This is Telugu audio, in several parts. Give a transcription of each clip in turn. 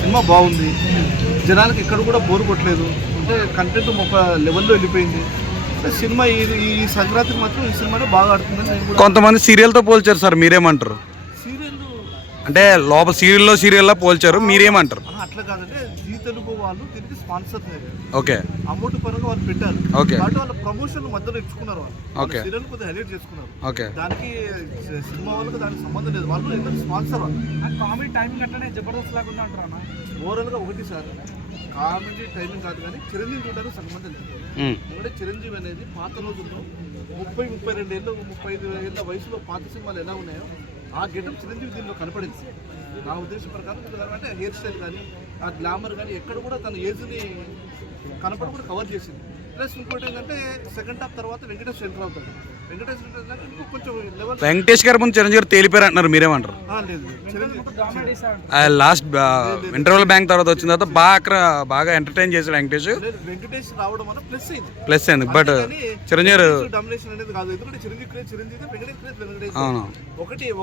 సినిమా బాగుంది, జనానికి ఎక్కడ కూడా బోర్ కొట్టలేదు, అంటే కంటెంట్ ఒక లెవెల్లో వెళ్ళిపోయింది. సినిమా ఈ సంక్రాంతికి మాత్రం ఈ సినిమానే బాగా ఆడుతుందని నేను కూడా. కొంతమంది సీరియల్తో పోల్చారు సార్, మీరేమంటారు? సీరియల్ అంటే లోపల సీరియల్లో పోల్చారు, మీరేమంటారు? అట్లా కాదంటే జీ తెలుగు వాళ్ళు దీనికి స్పాన్సర్ ఓకే, అమౌంట్ పరంగా వాళ్ళు పెట్టారు. ఓకే, కాబట్టి వాళ్ళ ప్రమోషన్ మధ్యలో ఇచ్చుకున్నారు, వాళ్ళు ఓకే, సీరియల్ కొద్దిగా హైలైట్ చేసుకున్నారు. ఓకే, దానికి సినిమా వాళ్ళకి దానికి సంబంధం లేదు, వాళ్ళు ఎందుకు స్పాన్సర్ వాళ్ళు. కామెడీ టైమింగ్ అట్లనే జబర్దస్త్ లాగా అంటారు అన్న. ఓవరాల్గా ఒకటి సార్, కామెడీ టైమింగ్ కాదు కానీ చిరంజీవి చూడడానికి సంబంధం లేదు. ఎందుకంటే చిరంజీవి అనేది పాత రోజుల్లో 30-32 ఏళ్ళు 35 ఏళ్ళ వయసులో పాత సినిమాలు ఎలా ఉన్నాయో ఆ గెటప్ చిరంజీవి దీనిలో కనపడింది. నా ఉద్దేశం ప్రకారం అంటే హెయిర్ స్టైల్ కానీ ఆ గ్లామర్ కానీ ఎక్కడ కూడా తన ఏజ్ని కనపడి కూడా కవర్ చేసింది. ప్లస్ ఇంకోటి ఏంటంటే సెకండ్ హాఫ్ తర్వాత వెంకటేష్ ఎంటర్ అవుతాడు. వెంకటేష్ ఎంటర్ ఇంకో కొంచెం లెవెల్. వెంకటేష్ గారు ముందు చిరంజీవి గారు తేలిపోయారు అంటున్నారు, మీరేమంటారు? లేదు, లాస్ట్ ఇంటర్వల్ బ్యాంక్ తర్వాత వచ్చిన తర్వాత బాగా ఎంటర్టైన్ చేశాడు వెంకటేష్. వెంకటేష్ రావడం వల్ల ప్లస్ అయింది, బట్ చిరంజీవి డామినేషన్ అనేది కాదు. ఎందుకంటే చిరంజీవి వెంకటేష్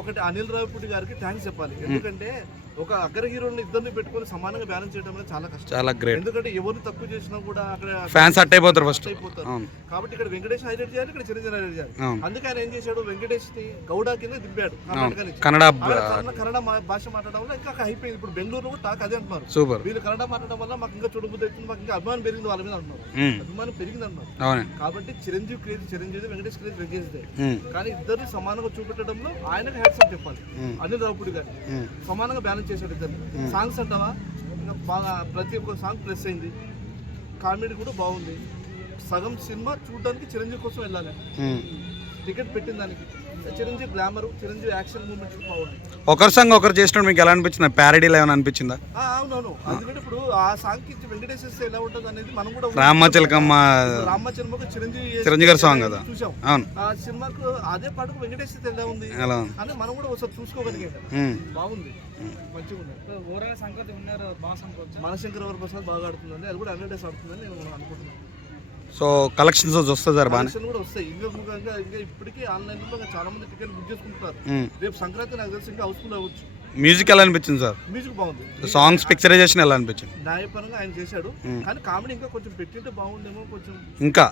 ఒకటి అనిల్ రావిపూడి గారికి థ్యాంక్స్ చెప్పాలి. ఎందుకంటే ఒక అగ్ర హీరోని ఇద్దరిని పెట్టుకొని సమానంగా బ్యాలెన్స్ చేయడం అనేది చాలా కష్టం, చాలా గ్రేట్. ఎందుకంటే ఎవరు తక్కువ చేసినా కూడా అక్కడ ఫ్యాన్స్ అట్ అయిపోతారు ఫస్ట్. కాబట్టి ఇక్కడ వెంకటేష్ హైలైట్ చేయాలి, ఇక్కడ చిరంజీవి హైలైట్ చేయాలి. అందుకే ఆయన ఏం చేశాడు, వెంకటేష్ ని గౌడా కింద దింపాడు. కన్నడ భాష మాట్లాడడం వల్ల ఇంకా అయిపోయింది. ఇప్పుడు బెంగళూరులో కూడా టాక్ అదే అంటున్నారు, సూపర్ వీళ్ళు కన్నడ మాట్లాడడం వల్ల మాకు ఇంకా చూడబుద్ధి అవుతుంది, మాకు ఇంకా అభిమానం పెరిగింది వాళ్ళ మీద అంటున్నారు. అభిమానం పెరిగింది అంటున్నారు. కాబట్టి చిరంజీవి క్రేజ్ చిరంజీవి, వెంకటేష్ క్రేజ్ వెంకటేష్. కానీ ఇద్దరిని సమానంగా చూపెట్టడంలో ఆయనకు హ్యాట్సప్ చెప్పాలి. అనిల్ రావిపూడి గారు సమానంగా బ్యాలెన్స్ చేశాడు ఇద్దరిని. సాంగ్స్ అంటావా ఇంకా బాగా ప్రతి ఒక్క సాంగ్ ప్లస్ అయింది, కామెడీ కూడా బాగుంది. సగం సినిమా చూడడానికి చిరంజీవి కోసం వెళ్ళాలి, టికెట్ పెట్టిన దానికి. Chiranjeevi glamour, Chiranjeevi action moments బాగుంది. ఒకరి సాంగ్ ఒకరు చేసినప్పుడు మీకు ఎలా అనిపించింది? ప్యారడీలో ఏమైనా అనిపించిందా? అవునవును, ఎందుకంటే ఇప్పుడు ఆ సాంగ్ కి వెంకటేష్ ఎలా ఉంటుంది అనేది మనం కూడా రామచిలకమ్మ చిరంజీవి గారి సాంగ్ కదా చూసాం. ఆ సినిమాకు అదే పాటకు వెంకటేష్ ఎలా ఉంది అని మనం కూడా ఒకసారి చూసుకోగలిగాం. బాగుంది, మంచిగా ఉంది. ఓవరాల్ సంక్రాంతి ఉన్నారు మనశంకర్ వర ప్రసాద్ బాగా ఆడుతుందండి, అది కూడా 100 days ఆడుతుందని నేను అనుకుంటున్నాను. సో కలెక్షన్స్ వస్తుంది సార్, బాగా కూడా వస్తాయి. ఇంకా ఇప్పటికీ ఆన్లైన్ లో చాలా మంది టికెట్ బుక్ చేసుకుంటున్నారు. రేపు సంక్రాంతి నాకు తెలిసి ఇంకా హౌస్ఫుల్ అవ్వచ్చు. మ్యూజిక్ ఎలా అనిపించింది సార్? మ్యూజిక్ బాగుంది, సాంగ్స్ పిక్చరైజేషన్ ఎలా అనిపించింది? న్యాయపరంగా ఆయన చేశాడు, కానీ కామెడీ ఇంకా కొంచెం పెట్టింటే బాగుండేమో, ఇంకా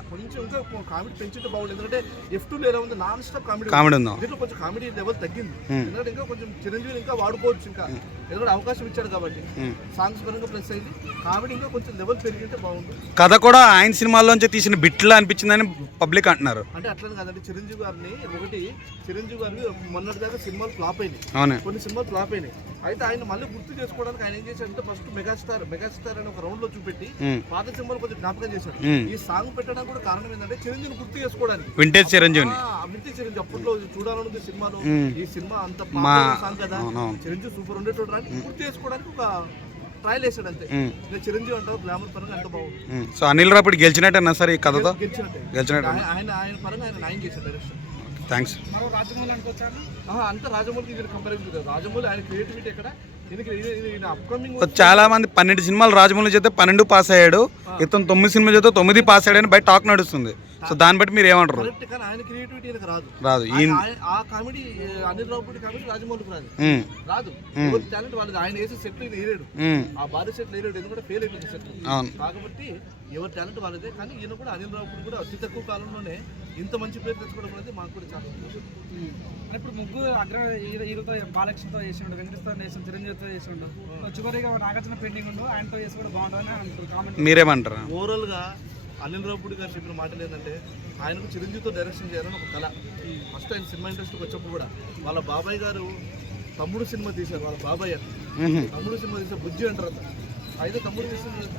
కామెడీ పెంచుంటే బాగుంది. ఎందుకంటే F2 లో ఎలా ఉంది, నాన్ స్టాప్ కామెడీ ఉంది, దీంట్లో కొంచెం కామెడీ లెవెల్ తగ్గింది. ఎందుకంటే ఇంకా కొంచెం చిరంజీవి ఇంకా వాడుకోవచ్చు, ఇంకా ఎందుకంటే అవకాశం ఇచ్చాడు కాబట్టి. సాంగ్స్ పరంగా ప్లస్ అయింది, కామెడీ ఇంకా కొంచెం లెవెల్ పెరిగింటే బాగుంది. కథ కూడా ఆయన సినిమాల్లోంచి తీసిన బిట్లా అనిపించిందని పబ్లిక్ అంటున్నారు. అంటే అట్లా కాదండి, చిరంజీవి గారిని మొన్నటి దాకా సినిమాలు ఫ్లాప్ అయినాయి, కొన్ని సినిమాలు ఫ్లాప్ అయినాయి. అయితే ఆయన మళ్ళీ గుర్తు చేసుకోవడానికి ఆయన ఏం చేశాడంటే ఫస్ట్ మెగాస్టార్ అని ఒక రౌండ్ లో చూపెట్టి పాత సినిమాలు కొంచెం జ్ఞాపకం చేశాడు. ఈ సాంగ్ పెట్టడానికి కూడా కారణం ఏంటంటే చిరంజీవిని గుర్తు చేసుకోవడానికి. వింటేజ్ చిరంజీవి అప్పట్లో చూడాలనుంది సినిమాలో, ఈ సినిమా అంత సాంగ్ కదా, చిరంజీవి సూపర్ ఉండేటోడు రాని గుర్తు చేసుకోవడానికి ఒక ట్రయల్ వేసాడు అంతే. చిరంజీవి అంటారు గ్లామర్ పరంగా ఎంత బాగుంది. సో అనిల్ రావిపూడి గెలిచినట్టు సార్ ఈ కథతో? గెలిచినట్టు ఆయన పరంగా ఆయన న్యాయం చేశాడు డైరెక్షన్. థ్యాంక్స్. అంత రాజమౌళికి కంపారిజన్ లేదు. రాజమౌళి ఆయన క్రియేటివిటీ ఎక్కడ, చాలా మంది 12 సినిమాలు రాజమౌళి చేస్తే 12 పాస్ అయ్యాడు, ఇతను 9 సినిమాలు చేస్తే 9 పాస్ అయ్యాడని బయట టాక్ నడుస్తుంది. సో దాన్ని బట్టి మీరు ఏమంటారు? ఆయన క్రియేటివిటీ రాదు. ఆ కామెడీ అనిల్ రావిపూడి కామెడీ రాజమౌళికి రాదు. టాలెంట్ వాళ్ళది. ఆయన వేసే సెట్ వేయలేడు, ఆ భారీ సెట్ వేయలేడు, ఎందుకంటే ఫెయిల్ అయిపోయింది సెట్. కాబట్టి ఎవరి టాలెంట్ వాళ్ళదే. కానీ ఈయన కూడా అనిల్ రావిపూడి కూడా అతి తక్కువ కాలంలోనే ఇంత మంచి పేరు తెచ్చుకోవడం అనేది మాకు కూడా చాలా సంతోషం. ఇప్పుడు ముగ్గురు అగ్ర హీరోతో బాలకృష్ణతో చేసిండు, వెంకటేష్తో చేసిండు, చిరంజీవితో చేసిండు, చివరిగా నాగార్జున పెండింగ్ ఉండు, ఆయనతో చేసుకోవడం బాగుంటుందని అంటారు. కామెంట్ మీరేమంటారు? ఓవరాల్ గా అనిల్ రావిపూడి గారు చెప్పిన మాటలు ఏంటంటే ఆయనకు చిరంజీవితో డైరెక్షన్ చేయాలని ఒక కళ. ఫస్ట్ ఆయన సినిమా ఇండస్ట్రీకి వచ్చినప్పుడు కూడా వాళ్ళ బాబాయ్ గారు తమ్ముడు సినిమా తీశారు, వాళ్ళ బాబాయ్ తమ్ముడు సినిమా తీసే బుజ్జి అంటారు. అయితే తమ్ముడు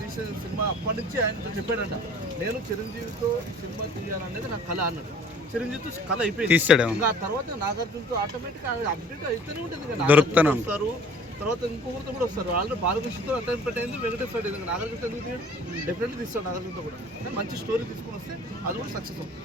తీసే సినిమా అప్పటి నుంచి ఆయనతో చెప్పాడంట, నేను చిరంజీవితో సినిమా తీయాలనేది నా కళ అన్నాడు. చిరంజీవితో కళ అయిపోయింది. ఇంకా తర్వాత నాగార్జునతో ఆటోమేటిక్గా అప్డేట్ అయితేనే ఉంటుంది, వస్తారు తర్వాత ఇంకొకరితో కూడా వస్తారు. ఆల్రెడీ బాలకృష్ణతో అటెంప్ట్ అయింది, వెంకటేశ్వర నాగార్జునతో ఎందుకు డెఫినెట్లీ తీస్తాడు. నాగార్జునతో కూడా మంచి స్టోరీ తీసుకొని వస్తే అది కూడా సక్సెస్ అవుతుంది.